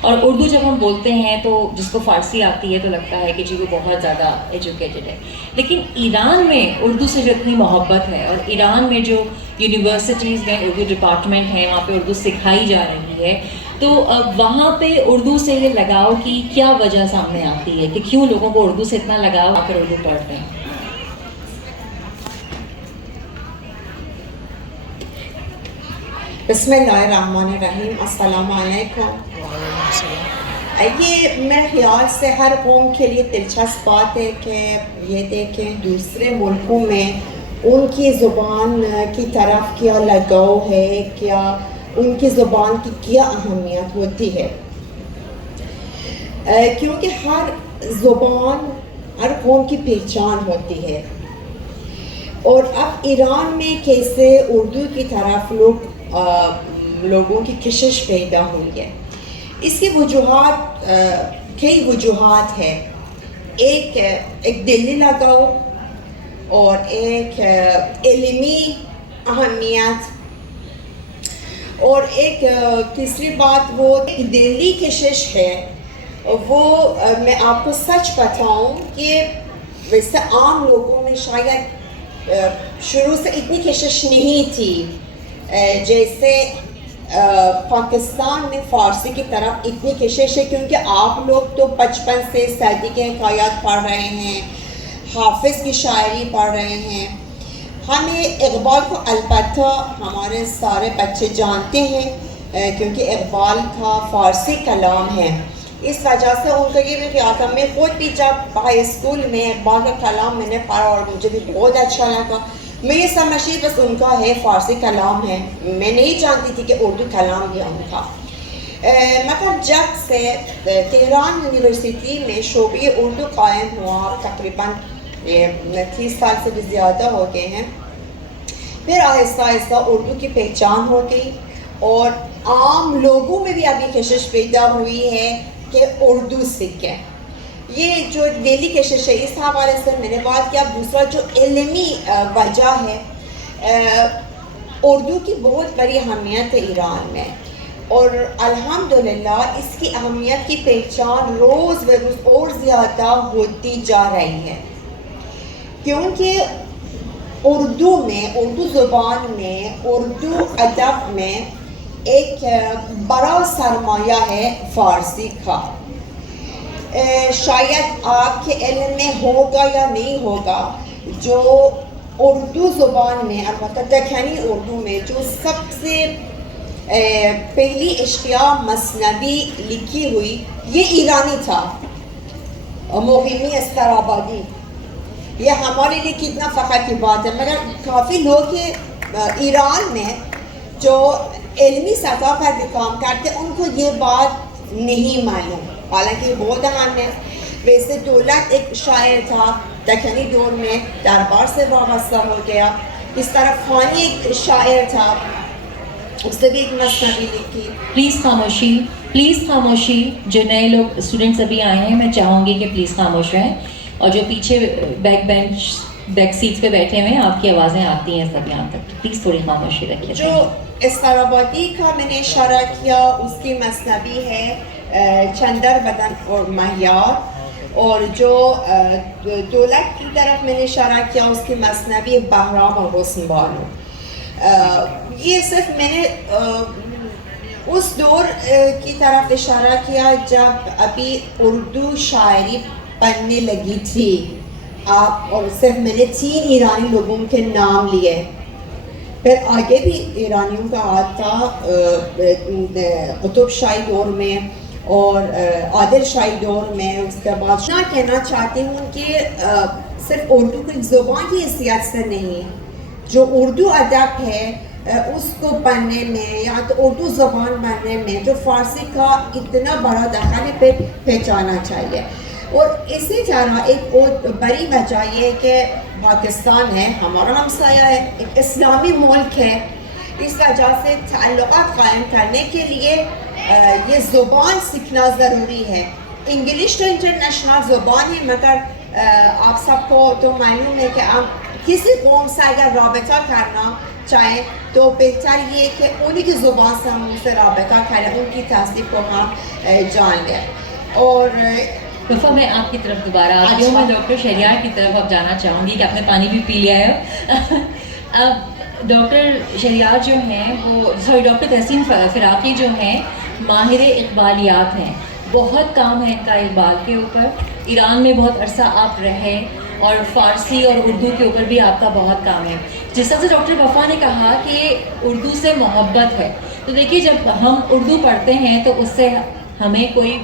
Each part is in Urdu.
اور اردو جب ہم بولتے ہیں تو جس کو فارسی آتی ہے تو لگتا ہے کہ جی وہ بہت زیادہ ایجوکیٹڈ ہے، لیکن ایران میں اردو سے جو اتنی محبت ہے، اور ایران میں جو یونیورسٹیز میں اردو ڈپارٹمنٹ ہیں، وہاں پہ اردو سکھائی جا رہی ہے، تو وہاں پہ اردو سے یہ لگاؤ کی کیا وجہ سامنے آتی ہے کہ کیوں لوگوں کو اردو سے اتنا لگاؤ آ کر اردو پڑھتے ہیں؟ بسم اللہ الرحمن الرحیم، السلام علیکم۔ یہ میرے خیال سے ہر قوم کے لیے دلچسپ بات ہے کہ یہ دیکھیں دوسرے ملکوں میں ان کی زبان کی طرف کیا لگاؤ ہے، کیا ان کی زبان کی کیا اہمیت ہوتی ہے، کیونکہ ہر زبان ہر قوم کی پہچان ہوتی ہے۔ اور اب ایران میں کیسے اردو کی طرف لوگوں کی کشش پیدا ہوئی ہے، اس کی وجوہات کئی وجوہات ہیں۔ ایک دلی لگاؤ، اور ایک علمی اہمیت، اور ایک تیسری بات وہ دلی کشش ہے۔ وہ میں آپ کو سچ بتاؤں کہ ویسے عام لوگوں میں شاید شروع سے اتنی کشش نہیں تھی جیسے پاکستان میں فارسی کی طرف اتنی کشش ہے، کیونکہ آپ لوگ تو بچپن سے سعدی کے حکایات پڑھ رہے ہیں، حافظ کی شاعری پڑھ رہے ہیں۔ ہمیں اقبال کو البتہ ہمارے سارے بچے جانتے ہیں، کیونکہ اقبال کا فارسی کلام ہے، اس وجہ سے ان کا یہ بھی خیال تھا۔ میں خود بھی جب ہائی اسکول میں اقبال کا کلام میں نے پڑھا اور مجھے بھی بہت اچھا لگا، میں یہ سمجھتی بس ان کا ہے فارسی کلام ہے، میں نہیں جانتی تھی کہ اردو کلام بھی ان کا۔ مطلب جب سے تہران یونیورسٹی میں شعبہ اردو قائم ہوا، تقریباً 30 سال سے بھی زیادہ ہو گئے ہیں، پھر آہستہ آہستہ اردو کی پہچان ہو گئی، اور عام لوگوں میں بھی ابھی کشش پیدا ہوئی ہے کہ اردو سیکھیں۔ یہ جو دلی کشش ہے، اس حوالے سے میں نے بات کیا۔ دوسرا جو علمی وجہ ہے، اردو کی بہت بڑی اہمیت ہے ایران میں، اور الحمدللہ اس کی اہمیت کی پہچان روز بروز اور زیادہ ہوتی جا رہی ہے، کیونکہ اردو میں، اردو زبان میں، اردو ادب میں ایک بڑا سرمایہ ہے فارسی کا۔ شاید آپ کے علم میں ہوگا یا نہیں ہوگا، جو اردو زبان میں، البتہ دکنی اردو میں جو سب سے پہلی اشعیا مثنوی لکھی ہوئی یہ ایرانی تھا، مقیمی استرابادی۔ یہ ہمارے لیے کتنا فخر کی بات ہے، مگر کافی لوگ ہیں ایران میں جو علمی سطح پر بھی کام کرتے، ان کو یہ بات نہیں معلوم، حالانکہ یہ بہت اہم ہے۔ ویسے دولت ایک شاعر تھا دکنی دور میں، دربار سے وابستہ ہو گیا۔ اس طرح فانی ایک شاعر تھا، اس نے بھی ایک مثنوی لکھی۔ پلیز خاموشی، پلیز خاموشی، جو نئے لوگ اسٹوڈنٹس ابھی آئے ہیں میں چاہوں گی کہ پلیز خاموش رہیں، اور جو پیچھے بیک سیٹس پہ بیٹھے ہوئے ہیں آپ کی آوازیں آتی ہیں سب یہاں تک، پلیز تھوڑی خاموشی رکھیے۔ جو استرابادی کا میں نے اشارہ کیا، اس کی مثنوی ہے چندر بدن اور مہیار، اور جو دولت کی طرف میں نے اشارہ کیا اس کی مثنوی بہرام اور حسن بانو۔ یہ صرف میں نے اس دور کی طرف اشارہ کیا جب ابھی اردو شاعری پڑھنے لگی تھی آپ، اور صرف میں نے 3 ایرانی لوگوں کے نام لیے، پھر آگے بھی ایرانیوں کا ہاتھ تھا قطب شاہی دور میں اور عادل شاہی دور میں۔ اس کے بعد کہنا چاہتی ہوں کہ صرف اردو کو ایک زبان کی حیثیت سے نہیں، جو اردو ادب ہے اس کو پڑھنے میں یا تو اردو زبان پڑھنے میں جو فارسی کا اتنا بڑا دخل ہے پہ پہچانا چاہیے۔ اور اسی طرح ایک اور بڑی وجہ یہ کہ پاکستان ہے، ہمارا ہمسایہ ہے، ایک اسلامی ملک ہے، اس وجہ سے تعلقات قائم کرنے کے لیے یہ زبان سیکھنا ضروری ہے۔ انگلش تو انٹرنیشنل زبان ہے، مگر آپ سب کو تو معلوم ہے کہ کسی قوم سے اگر رابطہ کرنا چاہیں تو بہتر یہ کہ انہیں کی زبان سے ہم ان سے رابطہ کریں، ان کی تہذیب کو ہم جان لیں. اور وفا میں آپ کی طرف دوبارہ آتی ہوں. میں ڈاکٹر شہریار کی طرف اب جانا چاہوں گی کہ آپ نے پانی بھی پی لیا ہے. اب ڈاکٹر شہریار جو ہیں وہ ڈاکٹر تحسین فراقی جو ہیں ماہر اقبالیات ہیں. بہت کام ہے ان کا اقبال کے اوپر. ایران میں بہت عرصہ آپ رہے اور فارسی اور اردو کے اوپر بھی آپ کا بہت کام ہے. جس طرح سے ڈاکٹر وفا نے کہا کہ اردو سے محبت ہے، تو دیکھیے جب ہم اردو پڑھتے ہیں تو اس سے ہمیں کوئی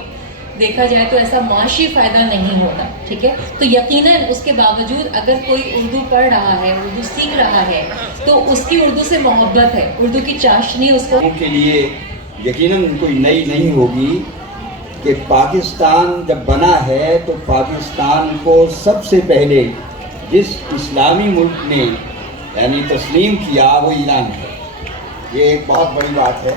دیکھا جائے تو ایسا معاشی فائدہ نہیں ہوتا، ٹھیک ہے. تو یقیناً اس کے باوجود اگر کوئی اردو پڑھ رہا ہے، اردو سیکھ رہا ہے، تو اس کی اردو سے محبت ہے، اردو کی چاشنی اس کو کے لیے یقیناً کوئی نئی نہیں ہوگی کہ پاکستان جب بنا ہے تو پاکستان کو سب سے پہلے جس اسلامی ملک نے یعنی تسلیم کیا وہ ایران ہے. یہ ایک بہت بڑی بات ہے.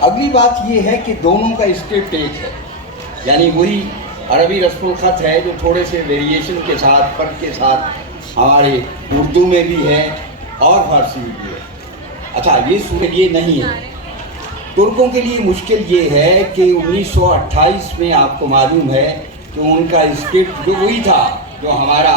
اگلی بات یہ ہے کہ دونوں کا اسکرپٹ ایک ہے، یعنی وہی عربی رسم الخط ہے جو تھوڑے سے ویریشن کے ساتھ، فرق کے ساتھ ہمارے اردو میں بھی ہے اور فارسی میں بھی ہے. اچھا یہ صورت یہ نہیں ہے. ترکوں کے لیے مشکل یہ ہے کہ 1928 میں آپ کو معلوم ہے کہ ان کا اسکرپٹ جو وہی تھا جو ہمارا